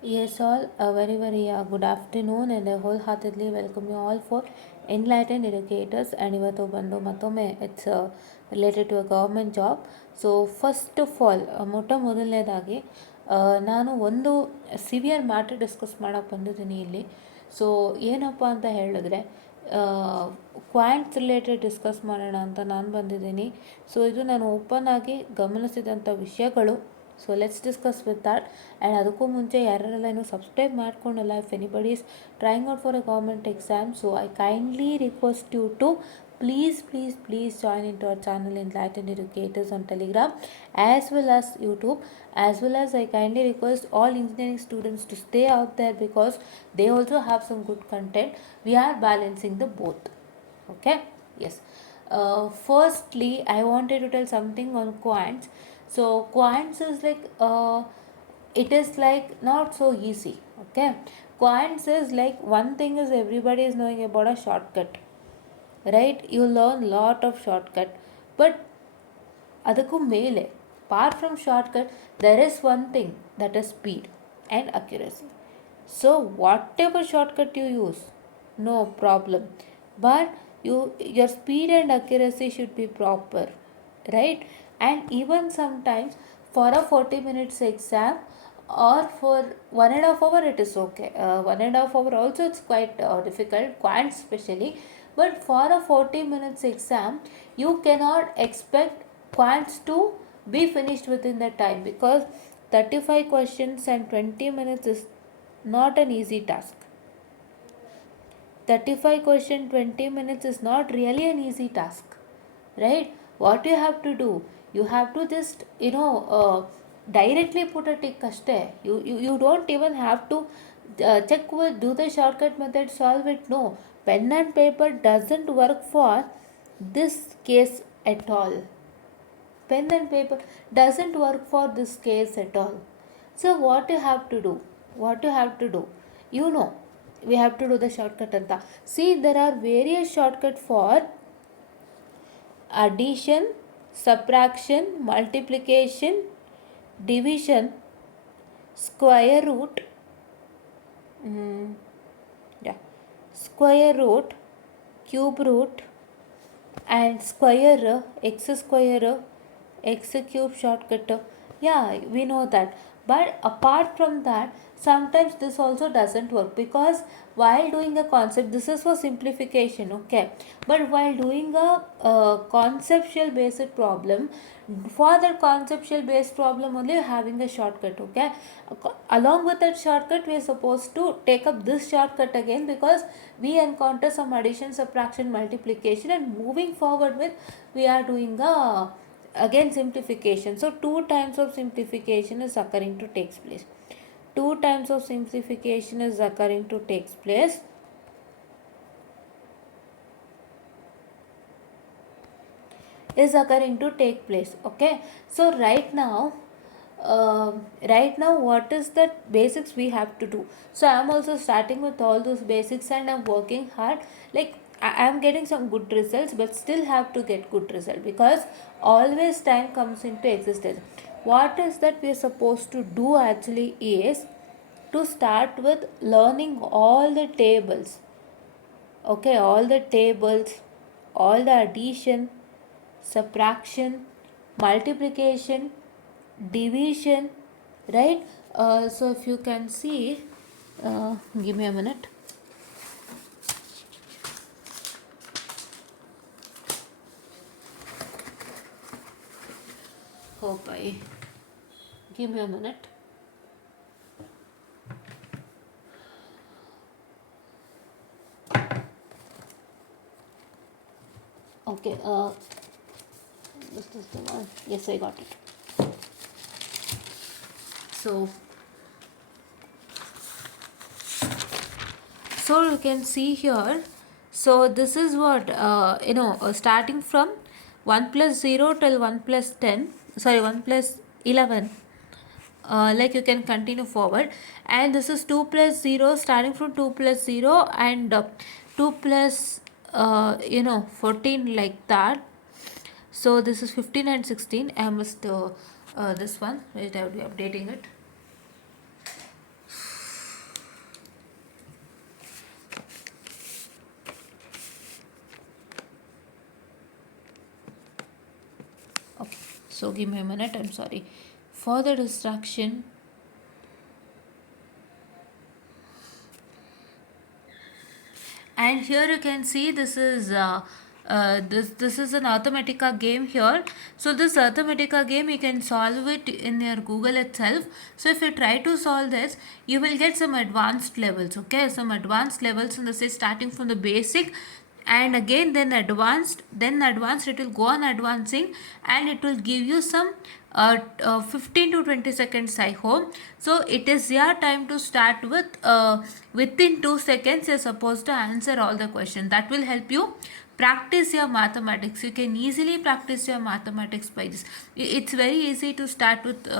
Yes, all a very good afternoon, and I wholeheartedly welcome you all for enlightened educators. And ಇವತ್ತು ಬಂದು ಮತ್ತೊಮ್ಮೆ it's related to a government job. So first of all ಮೊದಲನೇದಾಗಿ ನಾನು ಒಂದು severe matter discuss ಮಾಡೋಕ್ಕೆ ಬಂದಿದ್ದೀನಿ ಇಲ್ಲಿ. So ಏನಪ್ಪ ಅಂತ ಹೇಳಿದ್ರೆ ಕ್ವಾಂಟ್ಸ್ ರಿಲೇಟೆಡ್ ಡಿಸ್ಕಸ್ ಮಾಡೋಣ ಅಂತ ನಾನು ಬಂದಿದ್ದೀನಿ. ಸೊ ಇದು ನಾನು ಓಪನ್ ಆಗಿ ಗಮನಿಸಿದಂಥ ವಿಷಯಗಳು. So let's discuss with that. And ಅದಕ್ಕೂ ಮುಂಚೆ ಯಾರೆಲ್ಲ ಇನ್ನೂ ಸಬ್ಸ್ಕ್ರೈಬ್ ಮಾಡ್ಕೊಂಡಿಲ್ಲ, if anybody is trying out for a government exam, so I kindly request you to please join into our channel Enlightened Educators on Telegram as well as YouTube. As well as I kindly request all engineering students to stay out there because they also have some good content. We are balancing the both. Okay, yes. Firstly, I wanted to tell something on quants. So quants is like it is like not so easy. Okay, quants is like one thing is everybody is knowing about a shortcut, right? You learn lot of shortcut, but ಅದಕ್ಕೂ ಮೇಲೆ apart from shortcut there is one thing, that is speed and accuracy. So whatever shortcut you use, no problem, but your speed and accuracy should be proper, right? And even sometimes for a 40 minutes exam or for 1.5 hour it is okay. 1.5 hour also it's quite difficult, quant especially. But for a 40 minutes exam you cannot expect quants to be finished within the time, because 35 questions and 20 minutes is not an easy task. 35 question 20 minutes is not really an easy task, right? What you have to do, you have to just directly put a tick ashte. You don't even have to check with, do the shortcut method, solve it. No, pen and paper doesn't work for this case at all. Pen and paper doesn't work for this case at all. So what you have to do, we have to do the shortcut anta. See, there are various shortcut for addition, subtraction, multiplication, division, square root, square root, cube root, and square, x square, x cube shortcut. Yeah, we know that. But apart from that, sometimes this also doesn't work, because while doing a concept, this is for simplification, okay, but while doing a conceptual based problem, for that conceptual based problem only having a shortcut, okay. Along with that shortcut we are supposed to take up this shortcut again, because we encounter some addition, subtraction, multiplication, and moving forward with we are doing a again simplification. So two times of simplification is occurring to takes place. Two times of simplification is occurring to takes place. Okay, so right now what is the basics we have to do. So I am also starting with all those basics and I'm working hard. Like I am getting some good results, but still have to get good result, because always time comes into existence. What is that we are supposed to do actually is to start with learning all the tables. Okay, all the tables, all the addition, subtraction, multiplication, division, right? So if you can see, give me a minute. Give me a minute. Okay, this is the one. Yes, I got it. So you can see here. So this is what starting from 1 plus 0 till 1 plus 10. Sorry, 1 plus 11. Like you can continue forward, and this is 2 plus 0, starting from 2 plus 0 and 2 plus 14, like that. So this is 15 and 16. I must this one, wait, I will be updating it. So give me a minute, I'm sorry for the distraction. And here you can see this is an Arithmetica game here. So this Arithmetica game, you can solve it in your Google itself. So if you try to solve this, you will get some advanced levels. Okay, some advanced levels in the say starting from the basic, and again then advanced, it will go on advancing, and it will give you some 15 to 20 seconds, I hope. So it is your time to start with within 2 seconds you're supposed to answer all the questions. That will help you practice your mathematics. You can easily practice your mathematics by this. It's very easy to start with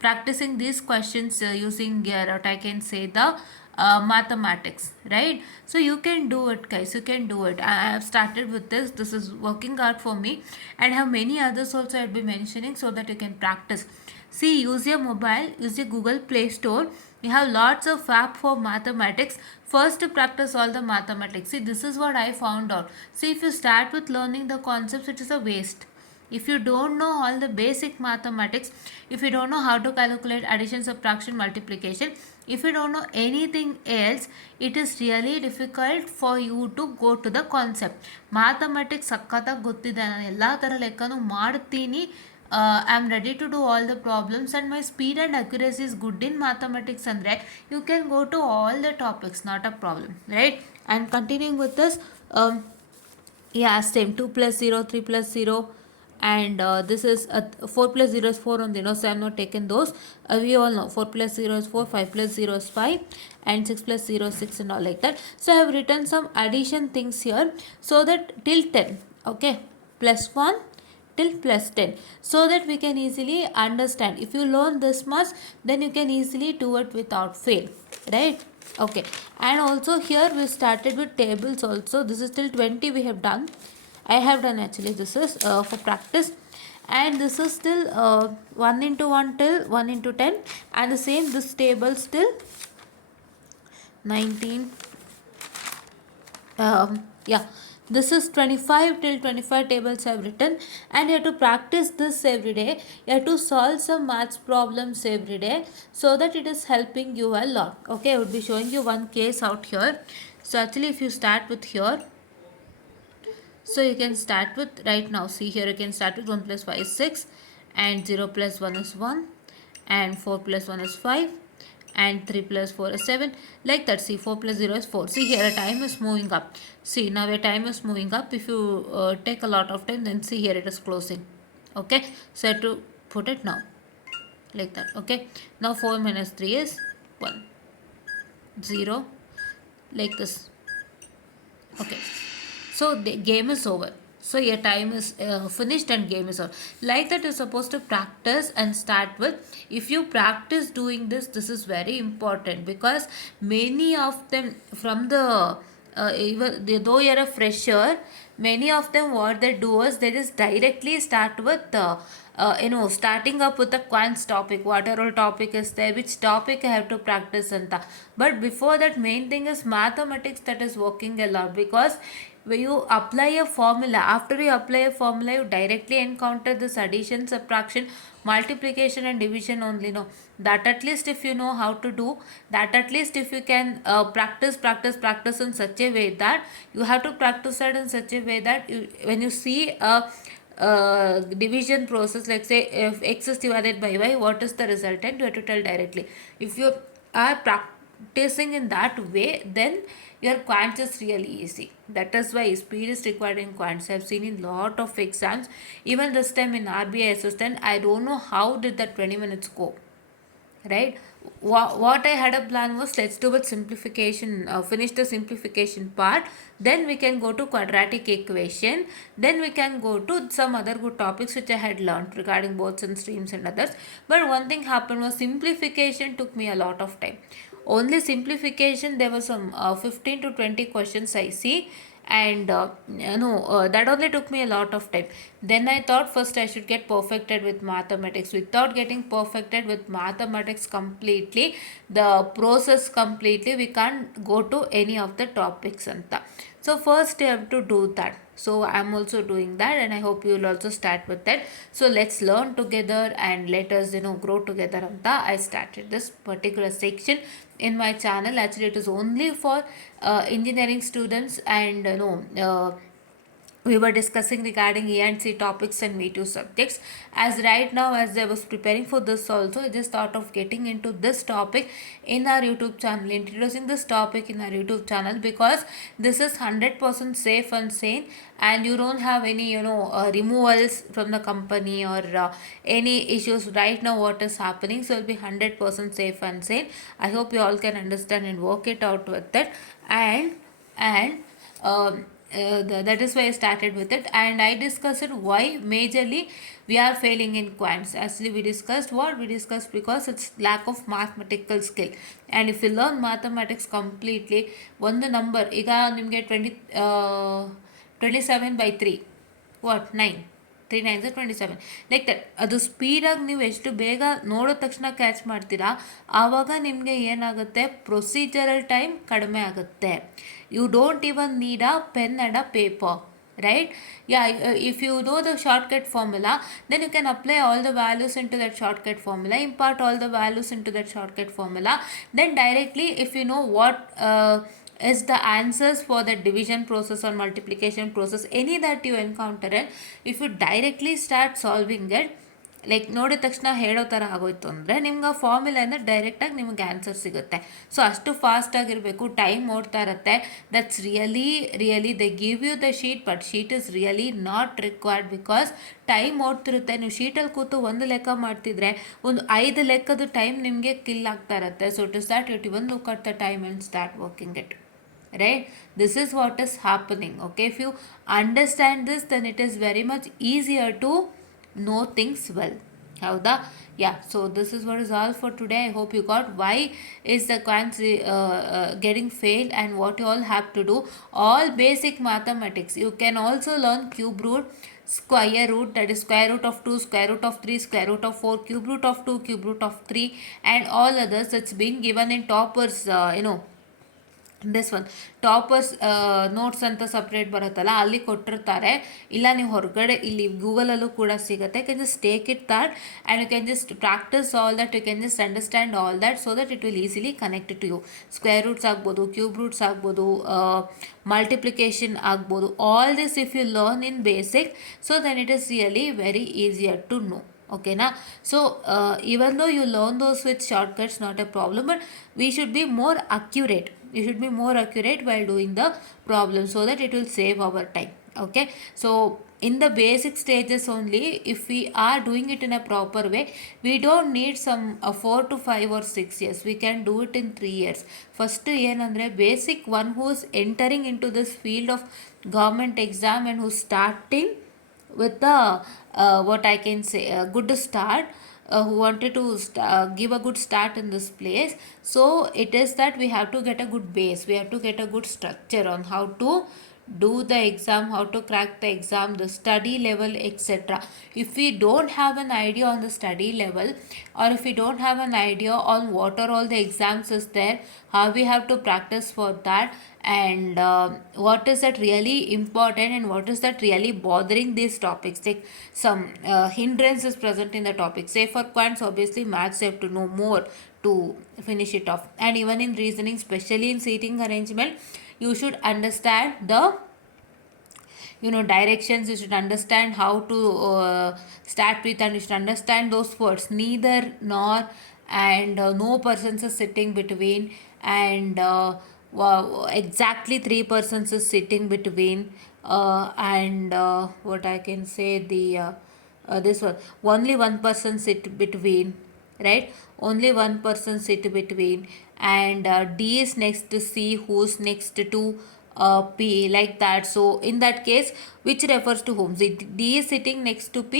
practicing these questions using your, what I can say, the mathematics, right? So you can do it, guys, you can do it. I have started with this is working out for me, and have many others also I'll be mentioning, so that you can practice. See, use your mobile, use your Google Play Store. You have lots of app for mathematics. First, to practice all the mathematics. See, this is what I found out. See, if you start with learning the concepts, it is a waste. If you don't know all the basic mathematics, if you don't know how to calculate addition, subtraction, multiplication, if you don't know anything else, it is really difficult for you to go to the concept. Mathematics ಸಖತ್ತಾಗಿ ಗೊತ್ತಿದೆ, ನಾನು ಎಲ್ಲ ಥರ ಲೆಕ್ಕನೂ ಮಾಡ್ತೀನಿ. I am ready to do all the problems, and my speed and accuracy is good in mathematics. Andre, you can go to all the topics, not a problem, right? And continuing with this, yeah, same 2 plus 0, 3 plus 0, and this is 4 plus 0 is 4 only, no, so I am not taken those. We all know 4 plus 0 is 4, 5 plus 0 is 5, and 6 plus 0 is 6, and all like that. So I have written some addition things here, so that till 10, okay, plus 1 till plus 10, so that we can easily understand. If you learn this much, then you can easily do it without fail, right? Okay. And also here we started with tables also. This is till 20 we have done. I have done actually. This is for practice, and this is still 1 into 1 till 1 into 10, and the same this table still 19. Yeah, this is 25 till 25 tables I have written, and you have to practice this every day. You have to solve some maths problems every day, so that it is helping you a lot. Okay, I would be showing you one case out here. So actually, if you start with here, so you can start with right now. See here, you can start with 1 plus 5 is 6, and 0 plus 1 is 1, and 4 plus 1 is 5, and 3 plus 4 is 7, like that. See, 4 plus 0 is 4. See here, a time is moving up. See, now a time is moving up. If you take a lot of time, then see here it is closing. Okay, so I have to put it now, like that. Okay, now 4 minus 3 is 1, 0, like this. Okay, so the game is over. So your time is finished and game is over. Like that, you're supposed to practice and start with. If you practice doing this is very important, because many of them from the even though you're a fresher, many of them what they do is they just directly start with starting up with the quants topic, whatever topic is there, which topic I have to practice anta. But before that, main thing is mathematics that is working a lot, because when you apply a formula, after you apply a formula, you directly encounter this addition, subtraction, multiplication and division only. No, that at least if you know how to do that, at least if you can practice in such a way that you have to practice it in such a way that when you see a division process, like say if x is divided by y, what is the resultant, you have to tell directly. If you are practicing in that way, then your quants is really easy. That is why speed is required in quants. I have seen in lot of exams, even this time in RBI assistant, I don't know how did that 20 minutes go, right? What I had a plan was, let's do with simplification, finish the simplification part, then we can go to quadratic equation, then we can go to some other good topics which I had learned regarding boths and streams and others. But one thing happened was, simplification took me a lot of time. Only simplification, there were some 15 to 20 questions I see, and that only took me a lot of time. Then I thought first I should get perfected with mathematics. Without getting perfected with mathematics completely, the process completely, we can't go to any of the topics anta. So first you have to do that. So I'm also doing that, and I hope you will also start with that. So let's learn together and let us grow together. Anta I started this particular section in my channel. Actually, it is only for engineering students, and we were discussing regarding E&C topics and V2 subjects. As right now, as I was preparing for this also, I just thought of getting into this topic in our YouTube channel, introducing this topic in our YouTube channel, because this is 100% safe and sane, and you don't have any removals from the company, or any issues right now what is happening. So it will be 100% safe and sane. I hope you all can understand and work it out with it. And that is why I started with it, and I discussed why majorly we are failing in quants. Actually, we discussed what we discussed because it's lack of mathematical skill. And if you learn mathematics completely, ಒಂದು number ಈಗ ನಿಮಗೆ 27/3 what 9, 3 9s 27, like that. ಅದು ಸ್ಪೀಡಾಗಿ ನೀವು ಎಷ್ಟು ಬೇಗ ನೋಡಿದ ತಕ್ಷಣ ಕ್ಯಾಚ್ ಮಾಡ್ತೀರಾ, ಆವಾಗ ನಿಮಗೆ ಏನಾಗುತ್ತೆ, ಪ್ರೊಸೀಜರಲ್ ಟೈಮ್ ಕಡಿಮೆ ಆಗುತ್ತೆ. You don't even need a pen and a paper, right? Yeah, if you know the shortcut formula, then you can apply all the values into that shortcut formula, impart all the values into that shortcut formula. Then directly, if you know what is the answers for the division process or multiplication process, any that you encounter it, if you directly start solving it, like ನೋಡಿದ ತಕ್ಷಣ ಹೇಳೋ ಥರ ಆಗೋಯ್ತು ಅಂದರೆ ನಿಮ್ಗೆ ಆ ಫಾರ್ಮುಲಾಯಿಂದ ಡೈರೆಕ್ಟಾಗಿ ನಿಮಗೆ ಆನ್ಸರ್ ಸಿಗುತ್ತೆ. ಸೊ ಅಷ್ಟು ಫಾಸ್ಟಾಗಿರಬೇಕು, ಟೈಮ್ ಓಡ್ತಾ ಇರುತ್ತೆ. That's really they give you the sheet, but sheet is really not required, because time ಓಡ್ತಿರುತ್ತೆ. ನೀವು ಶೀಟಲ್ಲಿ ಕೂತು ಒಂದು ಲೆಕ್ಕ ಮಾಡ್ತಿದ್ರೆ ಒಂದು 5 ಲೆಕ್ಕದ ಟೈಮ್ ನಿಮಗೆ ಕಿಲ್ ಆಗ್ತಾ ಇರುತ್ತೆ. So to start you even look at the time and start working it, right? This is what is happening. Okay, if you understand this, then it is very much easier to know things well. Howda? Yeah, so this is what is all for today. I hope you got why is the quants getting failed and what you all have to do. All basic mathematics. You can also learn cube root, square root, that is square root of 2, square root of 3, square root of 4, cube root of 2, cube root of 3, and all others. It's being given in toppers, this one toppers notes ಅಂತ separate ಬರುತ್ತಲ್ಲ, ಅಲ್ಲಿ ಕೊಟ್ಟಿರ್ತಾರೆ. ಇಲ್ಲ ನೀವು ಹೊರಗಡೆ ಇಲ್ಲಿ ಗೂಗಲಲ್ಲೂ ಕೂಡ ಸಿಗುತ್ತೆ. You can just take it that and you can just practice all that. You can just understand all that so that it will easily connect to you. Square roots ಆಗ್ಬೋದು, ಕ್ಯೂಬ್ ರೂಟ್ಸ್ ಆಗ್ಬೋದು, multiplication ಆಗ್ಬೋದು. All this if you learn in basic, so then it is really very easier to know. Okay na? So even though you learn those with shortcuts, not a problem, but we should be more accurate. You should be more accurate while doing the problem so that it will save our time. Okay, so in the basic stages only, if we are doing it in a proper way, we don't need some 4 to 5 or 6 years. We can do it in 3 years. First ಏನಂದರೆ basic one who is entering into this field of government exam and who's starting with the what I can say a good start, who wanted to give a good start in this place. So it is that we have to get a good base, we have to get a good structure on how to do the exam, how to crack the exam, the study level, etc. If we don't have an idea on the study level, or if we don't have an idea on what are all the exams is there, how we have to practice for that, and what is that really important, and what is that really bothering these topics, like some hindrances present in the topic. Say for quants, obviously maths you have to know more to finish it off, and even in reasoning, especially in seating arrangement, you should understand the directions. You should understand how to start with, and you should understand those words, neither nor, and no persons is sitting between, and exactly 3 persons is sitting between, and what I can say, the this one, only one person sit between, right? Only one person sit between, and D is next to C, who's next to P, like that. So in that case, which refers to whom? D is sitting next to P,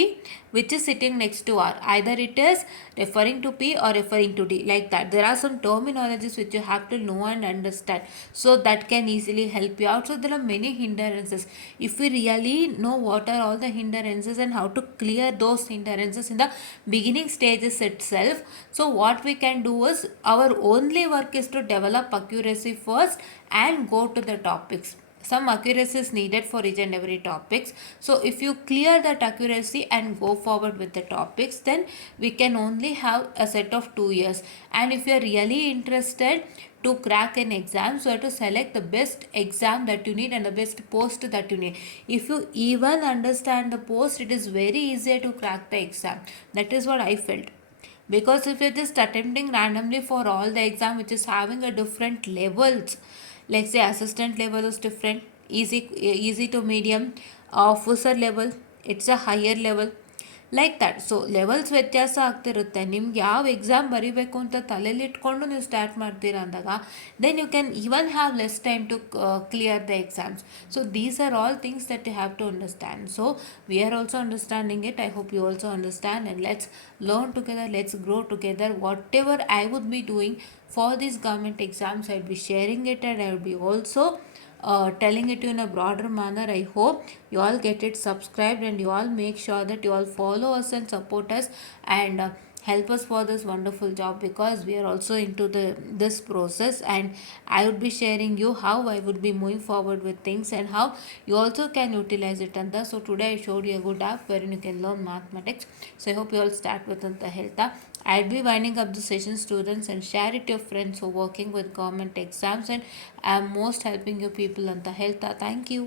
which is sitting next to R. Either it is referring to P or referring to D, like that. There are some terminologies which you have to know and understand, so that can easily help you out. So there are many hindrances. If we really know what are all the hindrances and how to clear those hindrances in the beginning stages itself, so what we can do is, our only work is to develop accuracy first and go to the topics. some accuracy is needed for each and every topics. So if you clear that accuracy and go forward with the topics, then we can only have a set of 2 years. And if you are really interested to crack an exam, so you have to select the best exam that you need and the best post that you need. If you even understand the post, it is very easier to crack the exam. That is what I felt. Because if you're just attempting randomly for all the exam which is having a different levels, like say assistant level is different, easy to medium, officer level, it's a higher level, like that. So levels ವ್ಯತ್ಯಾಸ ಆಗ್ತಿರುತ್ತೆ. ನಿಮ್ಗೆ ಯಾವ exam ಬರಿಬೇಕು ಅಂತ ತಲೆಯಲ್ಲಿ ಇಟ್ಕೊಂಡು ನೀವು start ಮಾಡ್ತೀರಾ ಅಂದಾಗ, then you can even have less time to clear the exams. So these are all things that you have to understand. So we are also understanding it. I hope you also understand, and let's learn together, let's grow together. Whatever I would be doing for these government exams, I'll be sharing it, and I'll be also telling it in a broader manner. I hope you all get it subscribed, and you all make sure that you all follow us and support us, and help us for this wonderful job, because we are also into this process, and I would be sharing you how I would be moving forward with things and how you also can utilize it. And thus, so today I showed you a good app wherein you can learn mathematics. So I hope you all start with the health. I'll be winding up the session, students, and share it to your friends who are working with government exams, and I'm most helping you people on the health. Thank you.